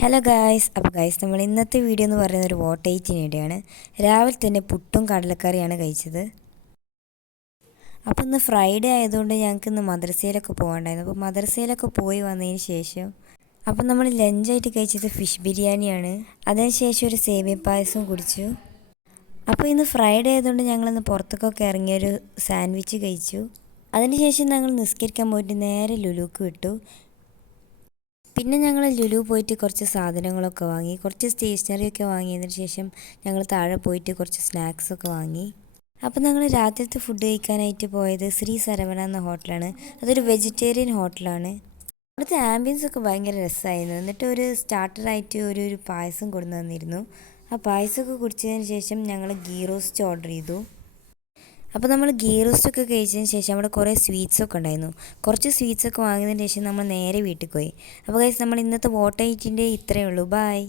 Hello guys. അപ്പോൾ guys, നമ്മൾ ഇന്നത്തെ വീഡിയോ എന്ന് പറയുന്നത് ഒരു വോട്ട് എയ്റ്റിനിടെയാണ്. രാവിലെ തന്നെ പുട്ടും കടലക്കറിയാണ് കഴിച്ചത്. അപ്പോൾ ഇന്ന് ഫ്രൈഡേ ആയതുകൊണ്ട് ഞങ്ങൾക്ക് ഇന്ന് മദ്രസയിലൊക്കെ പോകണ്ടായിരുന്നു. അപ്പോൾ മദ്രസയിലൊക്കെ പോയി വന്നതിന് ശേഷം അപ്പോൾ നമ്മൾ ലഞ്ചായിട്ട് കഴിച്ചത് ഫിഷ് ബിരിയാണിയാണ്. അതിനുശേഷം ഒരു സേമിയ പായസവും കുടിച്ചു. അപ്പോൾ ഇന്ന് ഫ്രൈഡേ ആയതുകൊണ്ട് ഞങ്ങളിന്ന് പുറത്തേക്കൊക്കെ ഇറങ്ങിയൊരു സാൻഡ്വിച്ച് കഴിച്ചു. അതിനുശേഷം ഞങ്ങൾ നിസ്കരിക്കാൻ പോയിട്ട് നേരെ ലുലുക്ക് വിട്ടു. പിന്നെ ഞങ്ങൾ ലുലു പോയിട്ട് കുറച്ച് സാധനങ്ങളൊക്കെ വാങ്ങി, കുറച്ച് സ്റ്റേഷനറിയൊക്കെ വാങ്ങിയതിന് ശേഷം ഞങ്ങൾ താഴെ പോയിട്ട് കുറച്ച് സ്നാക്സൊക്കെ വാങ്ങി. അപ്പോൾ ഞങ്ങൾ രാത്രിത്തെ ഫുഡ് കഴിക്കാനായിട്ട് പോയത് ശ്രീ സരവണ എന്ന ഹോട്ടലാണ്. അതൊരു വെജിറ്റേറിയൻ ഹോട്ടലാണ്. അവിടുത്തെ ആംബിയൻസ് ഒക്കെ ഭയങ്കര രസമായിരുന്നു. എന്നിട്ട് ഒരു സ്റ്റാർട്ടറായിട്ട് ഒരു പായസം കൊണ്ടു തന്നിരുന്നു. ആ പായസമൊക്കെ കുടിച്ചതിന് ശേഷം ഞങ്ങൾ ഗീ റോസ്റ്റ് ഓർഡർ ചെയ്തു. അപ്പോൾ നമ്മൾ ഗീ റോസ്റ്റൊക്കെ കഴിച്ചതിന് ശേഷം അവിടെ കുറേ സ്വീറ്റ്സൊക്കെ ഉണ്ടായിരുന്നു. കുറച്ച് സ്വീറ്റ്സൊക്കെ വാങ്ങിയതിന് ശേഷം നമ്മൾ നേരെ വീട്ടിൽ പോയി. അപ്പോൾ ഗൈസ്, നമ്മൾ ഇന്നത്തെ വോട്ട് എയ്റ്റിൻ്റെ ഇത്രയേ ഉള്ളൂ. ബൈ.